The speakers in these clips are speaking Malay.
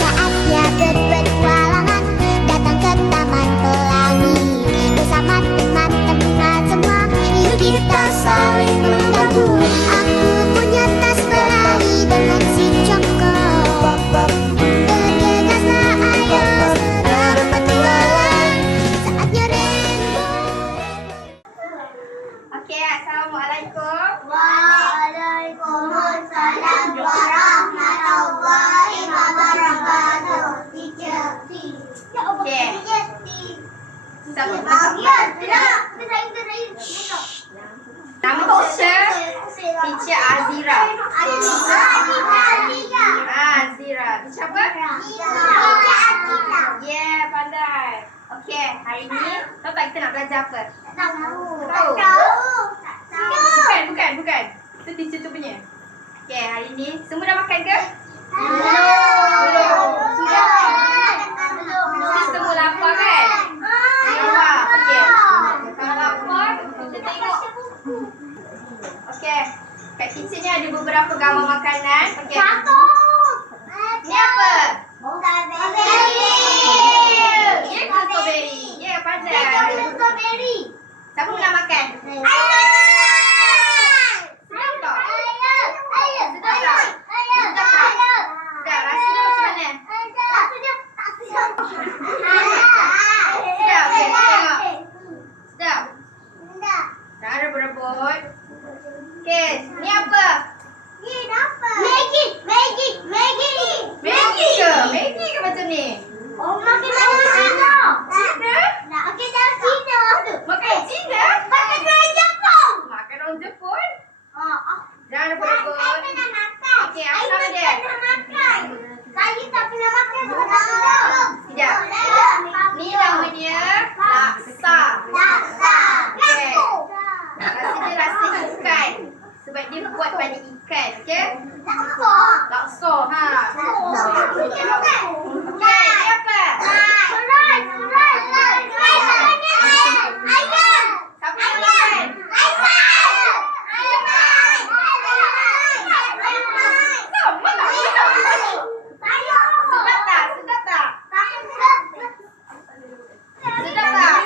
Saatnya berpetualangan, datang ke Taman Pelangi. Bersama teman-teman semua, yuk kita saling membantu. Aku punya tas pelangi dengan si Joko. Bergegaslah ayo segera berpetualang. Saatnya rainbow. Okey, Assalamualaikum. Waalaikumsalam warahmatullahi wabarakatuh. Okey. Siapa nama teacher? Teacher Azira. Azira. Teacher apa? Yeah, pandai. Okey, hari ni tahu tak kita nak belajar apa? Bukan. Itu teacher tu punya. Okey, hari ni semua dah makan ke? Belum. Sudah? Semua lapar kan? Lapar. Okey. Kalau lapar, kita tengok. Okey. Kat teacher ni ada beberapa gambar makanan. Okey. Ni apa? Ya ke strawberry? Ya, pandai. Siapa nak makan? Sedap tak? Sedap. Rasa dia macam mana? Sedap. Okey, tengok. Sedap. Jangan rebut-rebut. Okey, ni apa? Maggi ke? Maggi ke macam ni? Cina? Makan Cina? Makan orang Jepun? Jangan rebut-rebut. Okey, apa nama dia? Saya tak pernah makan. Sekejap. Ni nama dia laksa. Okey. Rasa dia rasa ikan. Sebab dia buat pada ikan. Okey? Laksa. Ha. Okey, ni apa? Siapa nak makan? Sama tak? Sedap tak? Sedap tak? Sedap tak?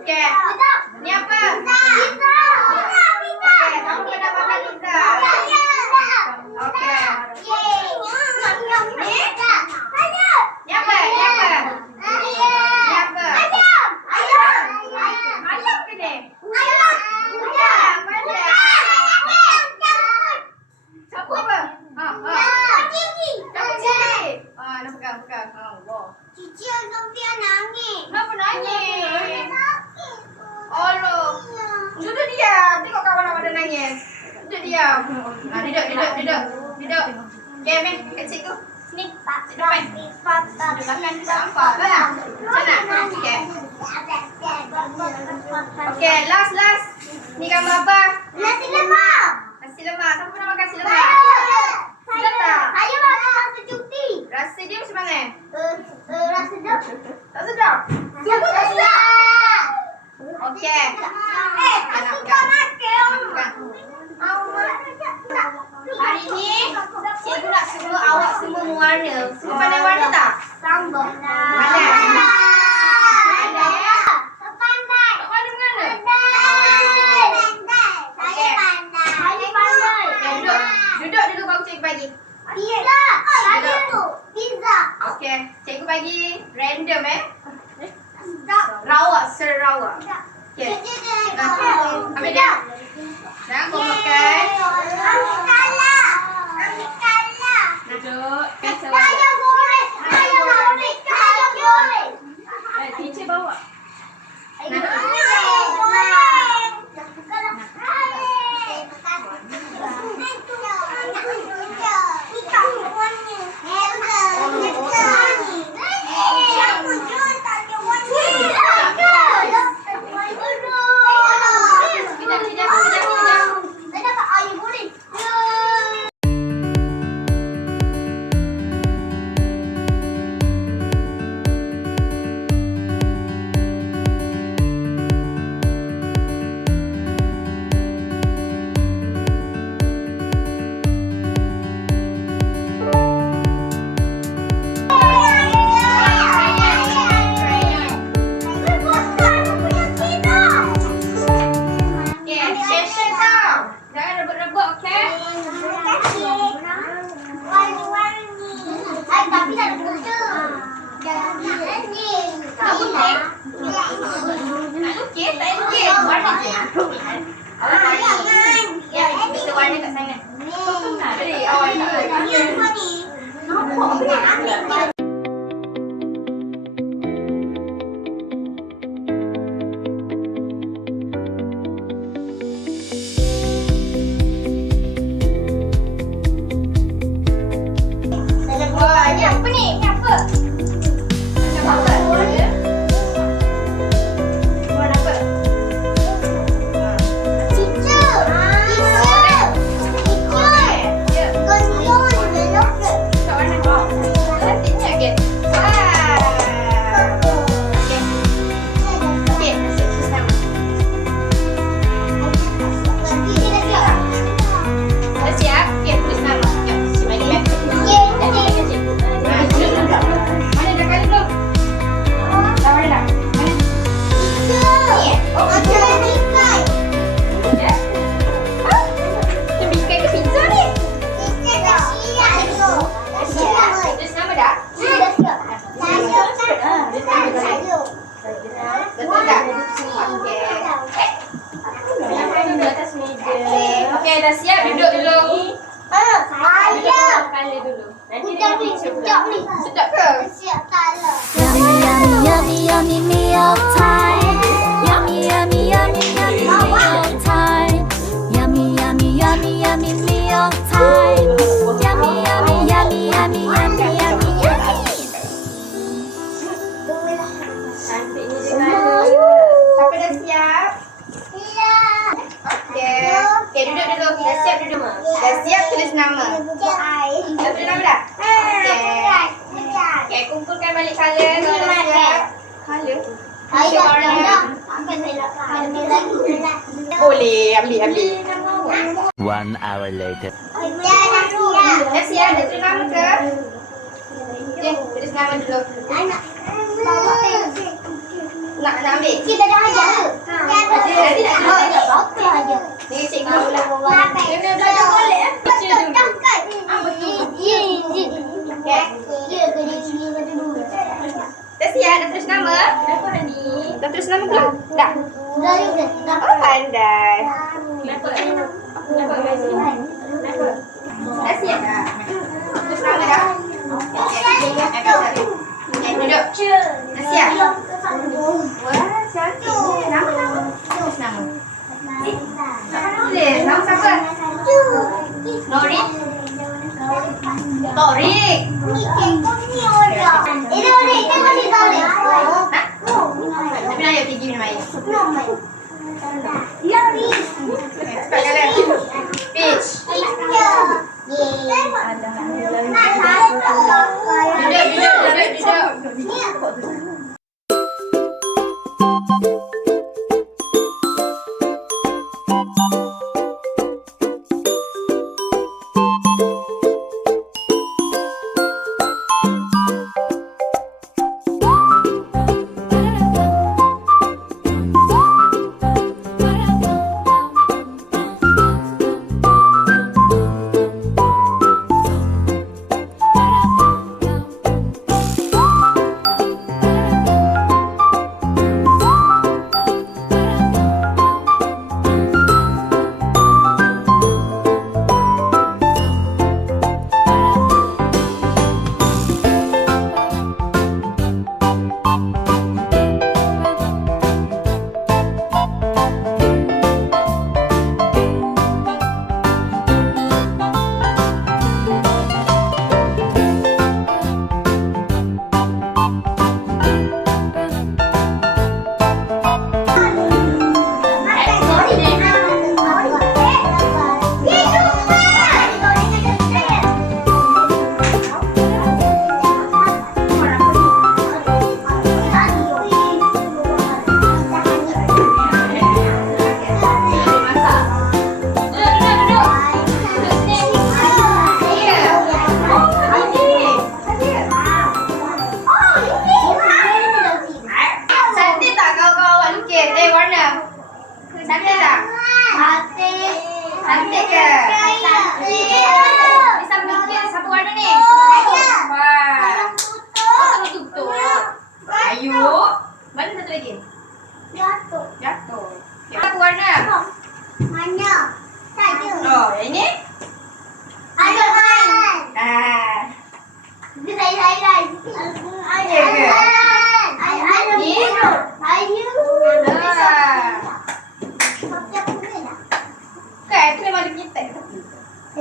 Okey. Ni apa? Okey, kamu pernah makan pizza? Okey. Ni apa? Ni apa? Ni apa? Ayam ke ni? Ayam, ayam. Siapa apa? Siapa cili? Nak pegang. Allah. Kenapa nangis? Allah. Duduk diam. Tengok kawan awak dah nangis. Duduk diam. Duduk. Okey, Meh. Kat cikgu. Sini. Cik depan. Duduk makan. Nampak lah. Macam mana? Okey. Okey, last. Ni gambar apa? Nasi lemak. Siapa pernah makan nasi lemak? Sedap tak? Rasa dia macam mana? Tak sedap? Sungguh tak sedap? Okey. Hari ni cikgu nak suruh awak semua mewarna. Semua pandai warna tak? Pandai? Pandai ya? Tak pandai mana? Okey. Duduk dulu baru cikgu bagi. Okey, cikgu bagi random Sarawak. Okey. Ambil dia. Jangan kau makan. Duduk. Teacher bawa. Saya dapat air boleh. Tak boleh. Nak lukis, tak lukis. Warna je. Awak tadi. Ya, kita warna kat sana. Kau pernah tadi awak tak nampak. Wah, ni apa ni? Ni apa? Macam apa? Warna apa? Tak warna kau. Cantiknya, okey. Wah. Okey. Okey, nasi tulis nama. Dah siap? Okey, tulis nama. Jom, si bagi pen. Mana dah kali belum? Dah mana dah? Mana? Ni eh? Oh, ya? Ah, macam bingkai ke pizza ni? Tulis nama dah? Betul tak? Okey. Duduk atas meja. Okey, dah siap? Duduk dulu. Kala dulu. Nanti dia sedap ke? Yummy, yummy, yummy meal time. Yummy, yummy, yummy, yummy meal time. Yummy, yummy, yummy, yummy meal time. Yummy, yummy, yummy, yummy, yummy, yummy, yummy. Cantiknya dia kala. Siapa dah siap? Okey. Okey, duduk dulu. Dah siap duduk? Dah siap tulis nama. Dah tulis nama dah? Okey. Okey, kumpulkan balik colour kalau dah siap. Colour? Boleh, ambil. 1 hour later. Dah siap? Dah tulis nama ke? Okey, tulis nama dulu. Nak ambil? Kita dah ajar. Nanti nak tulis. Ni cikgu pula. Kena belajar balik eh. Baca dulu. Dah siap? Dah tulis nama? Dah tulis nama belum? Dah? Oh, pandai. Dah siap dah? Tulis nama dah? Okey, duduk. Dah siap? Wah, cantik. Nama. Tulis nama. Nama tulis. Nama siapa? Norik? Torik. Ha? Tapi nak ayo pergi minum air. Cepat jalan. Peach. Duduk.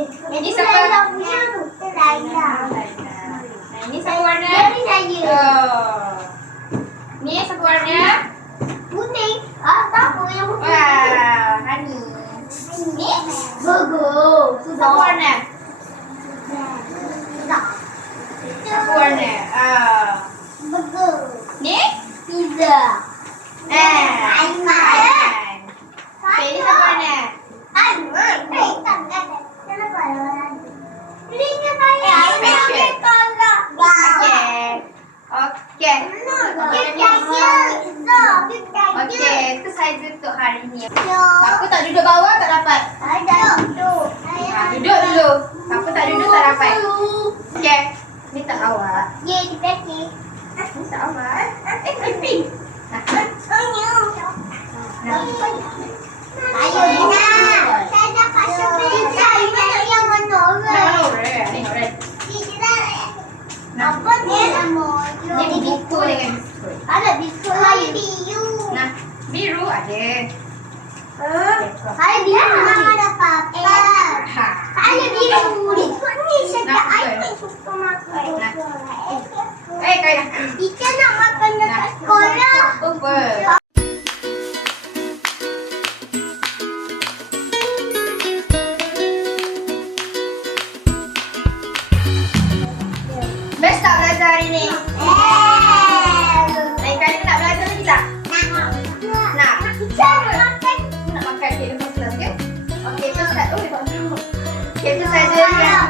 Ini siapa? Nah, ini siapa warna? Oh. Ni siapa warna? Wah, Hani. Ni siapa warna? Siapa warna? Ni? Aiman. Okay, ni siapa warna? Okey. Okey, itu saiz untuk hari ni. Siapa tak duduk bawah tak dapat. Duduk dulu. Siapa tak duduk tak dapat. Okey. Ni tak awak. Ni tak awak. Penting. Ni buku dengan biskut. Nah, biru ada. Kau nak. Ikan nak makan dekat sekolah. Apa? Best tak belajar hari ni? Lain kali nak belajar lagi tak? Nak? Nak makan cake lepas kelas ke? Okey, itu saja. Okey, itu saja yang